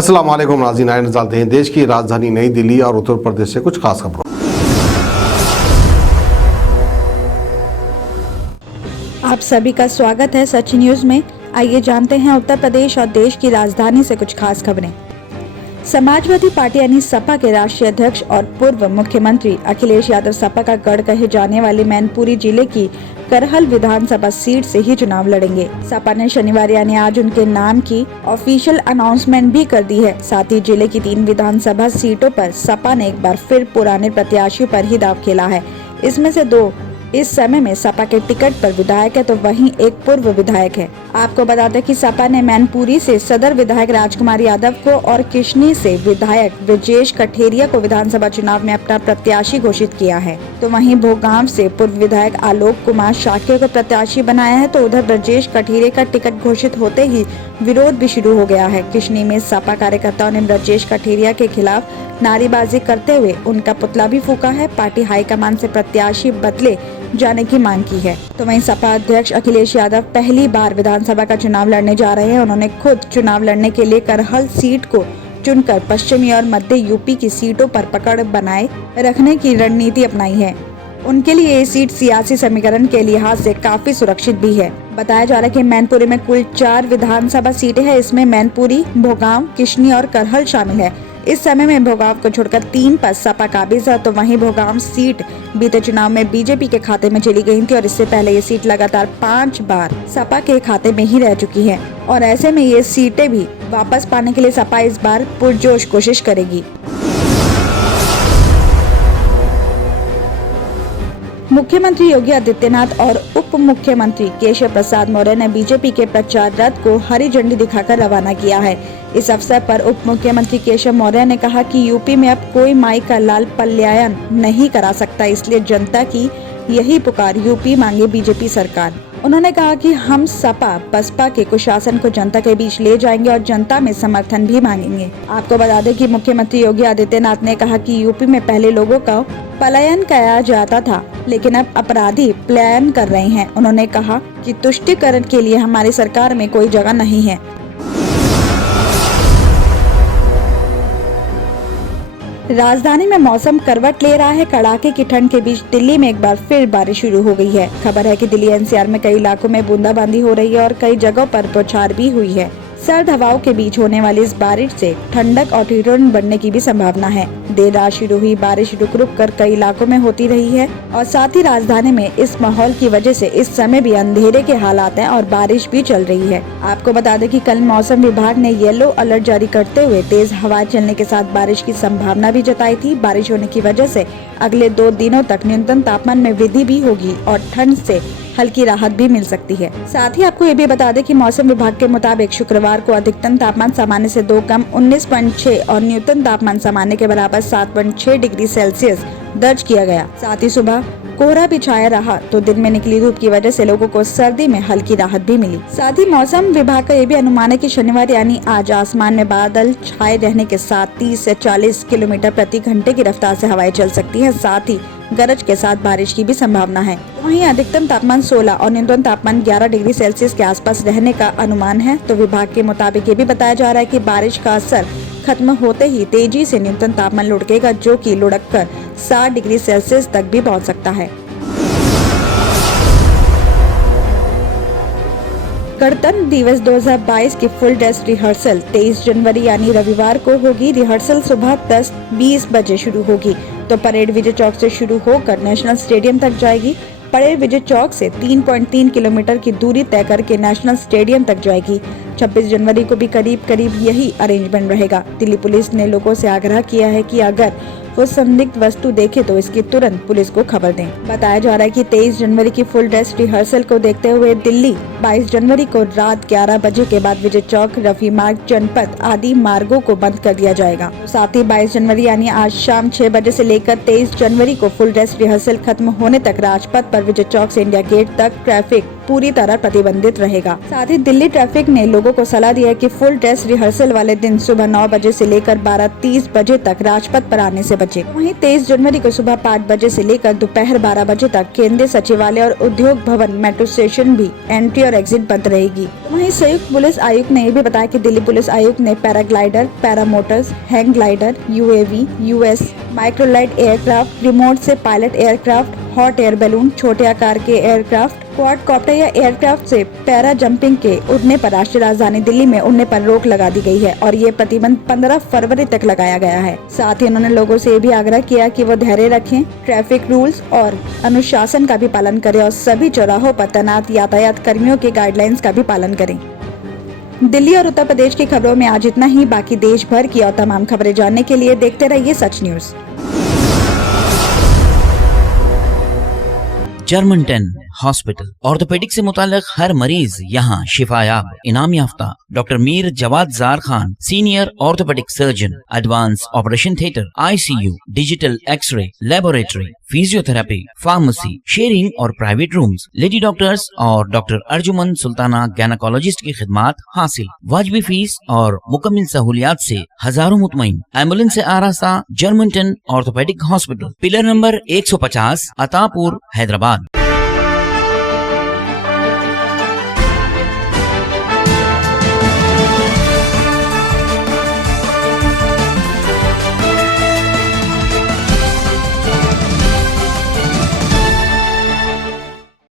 अस्सलाम वालेकुम नाज़रीन, आइए नज़र हैं देश की राजधानी नई दिल्ली और उत्तर प्रदेश से कुछ खास खबरों। आप सभी का स्वागत है सच न्यूज में। आइए जानते हैं उत्तर प्रदेश और देश की राजधानी से कुछ खास खबरें। समाजवादी पार्टी यानी सपा के राष्ट्रीय अध्यक्ष और पूर्व मुख्यमंत्री अखिलेश यादव सपा का गढ़ कहे जाने वाले मैनपुरी जिले की करहल विधानसभा सीट से ही चुनाव लड़ेंगे। सपा ने शनिवार यानी आज उनके नाम की ऑफिशियल अनाउंसमेंट भी कर दी है। साथ ही जिले की 3 विधानसभा सीटों पर सपा ने एक बार फिर पुराने प्रत्याशियों पर ही दाव खेला है। इसमें से 2 इस समय में सपा के टिकट पर विधायक है तो वहीं एक पूर्व विधायक है। आपको बता दें कि सपा ने मैनपुरी से सदर विधायक राजकुमार यादव को और किशनी से विधायक ब्रजेश कठेरिया को विधानसभा चुनाव में अपना प्रत्याशी घोषित किया है। तो वहीं भोगांव से पूर्व विधायक आलोक कुमार शाक्य को प्रत्याशी बनाया है। तो उधर ब्रजेश कठेरिया का टिकट घोषित होते ही विरोध भी शुरू हो गया है। किशनी में सपा कार्यकर्ताओं ने ब्रजेश कठेरिया के खिलाफ नारेबाजी करते हुए उनका पुतला भी फूका है। पार्टी हाईकमान से प्रत्याशी बदले जाने की मांग की है। तो वहीं सपा अध्यक्ष अखिलेश यादव पहली बार विधानसभा का चुनाव लड़ने जा रहे हैं। उन्होंने खुद चुनाव लड़ने के लिए करहल सीट को चुनकर पश्चिमी और मध्य यूपी की सीटों पर पकड़ बनाए रखने की रणनीति अपनाई है। उनके लिए ये सीट सियासी समीकरण के लिहाज से काफी सुरक्षित भी है। बताया जा रहा है कि मैनपुरी में कुल 4 विधानसभा सीटें हैं। इसमें मैनपुरी, भोगांव, किशनी और करहल शामिल है। इस समय में भोगांव को छोड़कर 3 पर सपा काबिज है। तो वहीं भोगांव सीट बीते चुनाव में बीजेपी के खाते में चली गई थी और इससे पहले ये सीट लगातार 5 बार सपा के खाते में ही रह चुकी है। और ऐसे में ये सीटें भी वापस पाने के लिए सपा इस बार पुरजोश कोशिश करेगी। मुख्यमंत्री योगी आदित्यनाथ और उप मुख्यमंत्री केशव प्रसाद मौर्य ने बीजेपी के प्रचार रथ को हरी झंडी दिखाकर रवाना किया है। इस अवसर पर उप मुख्यमंत्री केशव मौर्य ने कहा कि यूपी में अब कोई माई का लाल पलायन नहीं करा सकता, इसलिए जनता की यही पुकार, यूपी मांगे बीजेपी सरकार। उन्होंने कहा कि हम सपा बसपा के कुशासन को जनता के बीच ले जाएंगे और जनता में समर्थन भी मांगेंगे। आपको बता दें कि मुख्यमंत्री योगी आदित्यनाथ ने कहा कि यूपी में पहले लोगों का पलायन किया जाता था, लेकिन अब अपराधी पलायन कर रहे हैं। उन्होंने कहा कि तुष्टीकरण के लिए हमारी सरकार में कोई जगह नहीं है। राजधानी में मौसम करवट ले रहा है। कड़ाके की ठंड के बीच दिल्ली में एक बार फिर बारिश शुरू हो गई है। खबर है कि दिल्ली एनसीआर में कई इलाकों में बूंदाबांदी हो रही है और कई जगहों पर बौछार भी हुई है। सर्द हवाओं के बीच होने वाली इस बारिश से ठंडक और ठिठुरन बढ़ने की भी संभावना है। देर रात शुरू हुई बारिश रुक रुक कर कई इलाकों में होती रही है और साथ ही राजधानी में इस माहौल की वजह से इस समय भी अंधेरे के हालात हैं और बारिश भी चल रही है। आपको बता दें कि कल मौसम विभाग ने येलो अलर्ट जारी करते हुए तेज हवाएं चलने के साथ बारिश की संभावना भी जताई थी। बारिश होने की वजह से अगले 2 दिनों तक न्यूनतम तापमान में वृद्धि भी होगी और ठंड से हल्की राहत भी मिल सकती है। साथ ही आपको ये भी बता दें कि मौसम विभाग के मुताबिक शुक्रवार को अधिकतम तापमान सामान्य से 2 कम 19.6 और न्यूनतम तापमान सामान्य के बराबर 7.6 डिग्री सेल्सियस दर्ज किया गया। साथ ही सुबह कोहरा भी छाया रहा तो दिन में निकली धूप की वजह से लोगों को सर्दी में हल्की राहत भी मिली। साथ ही मौसम विभाग का ये भी अनुमान है कि शनिवार यानी आज आसमान में बादल छाए रहने के साथ 30 से 40 किलोमीटर प्रति घंटे की रफ्तार से हवाएं चल सकती हैं। साथ ही गरज के साथ बारिश की भी संभावना है। वहीं अधिकतम तापमान 16 और न्यूनतम तापमान 11 डिग्री सेल्सियस के आसपास रहने का अनुमान है। तो विभाग के मुताबिक ये भी बताया जा रहा है कि बारिश का असर खत्म होते ही तेजी से न्यूनतम तापमान लुढ़केगा, जो कि लुढ़क कर 60 डिग्री सेल्सियस तक भी पहुंच सकता है। गणतंत्र दिवस 2022 की फुल ड्रेस रिहर्सल 23 जनवरी यानी रविवार को होगी। रिहर्सल सुबह 10:20 बजे शुरू होगी। तो परेड विजय चौक से शुरू होकर नेशनल स्टेडियम तक जाएगी। परेड विजय चौक से 3.3 किलोमीटर की दूरी तय करके नेशनल स्टेडियम तक जाएगी। 26 जनवरी को भी करीब करीब यही अरेंजमेंट रहेगा। दिल्ली पुलिस ने लोगों से आग्रह किया है कि अगर वो संदिग्ध वस्तु देखे तो इसकी तुरंत पुलिस को खबर दें। बताया जा रहा है कि 23 जनवरी की फुल ड्रेस रिहर्सल को देखते हुए दिल्ली 22 जनवरी को रात 11 बजे के बाद विजय चौक, रफी मार्ग, जनपथ आदि मार्गों को बंद कर दिया जाएगा। साथ ही 22 जनवरी यानी आज शाम 6 बजे से लेकर 23 जनवरी को फुल ड्रेस रिहर्सल खत्म होने तक राजपथ पर विजय चौक से इंडिया गेट तक ट्रैफिक पूरी तरह प्रतिबंधित रहेगा। साथ ही दिल्ली ट्रैफिक ने लोगों को सलाह दी है कि फुल ड्रेस रिहर्सल वाले दिन सुबह 9 बजे से लेकर 12:30 बजे तक राजपथ पर आने से बचे। वहीं 23 जनवरी को सुबह 5 बजे से लेकर दोपहर 12 बजे तक केंद्रीय सचिवालय और उद्योग भवन मेट्रो स्टेशन भी एंट्री और एग्जिट बंद रहेगी। वहीं संयुक्त पुलिस आयुक्त ने ये भी बताया कि दिल्ली पुलिस आयुक्त ने paraglider, paramotors, hang glider, UAV, US microlight aircraft, remote से pilot aircraft, hot air balloon, छोटे आकार के एयरक्राफ्ट, क्वाडकॉप्टर या एयरक्राफ्ट से पैरा जंपिंग के उड़ने पर राष्ट्रीय राजधानी दिल्ली में उड़ने पर रोक लगा दी गई है और ये प्रतिबंध 15 फरवरी तक लगाया गया है। साथ ही उन्होंने लोगों से ये भी आग्रह किया कि वो धैर्य रखें, ट्रैफिक रूल्स और अनुशासन का भी पालन करें और सभी चौराहों पर तैनात यातायात कर्मियों के गाइडलाइंस का भी पालन करें। दिल्ली और उत्तर प्रदेश की खबरों में आज इतना ही। बाकी देश भर की और तमाम खबरें जानने के लिए देखते रहिए Sach news. German 10 hospital orthopaedic से मुताल्लिक हर मरीज यहाँ शिफायाब। इनाम याफ्ता doctor Mir Jawad Jar Khan, senior orthopaedic surgeon, advance operation theatre, ICU, digital x-ray, laboratory, physiotherapy, pharmacy, sharing और प्राइवेट रूम्स, लेडी डॉक्टर्स और डॉक्टर अर्जुमन सुल्ताना गायनेकोलॉजिस्ट की खिदमात हासिल। वाजबी फीस और मुकम्मल सहूलियात से हजारों मुतमईन। एम्बुलेंस से आरास्ता German 10 orthopaedic hospital, pillar number 150, Attapur, Hyderabad.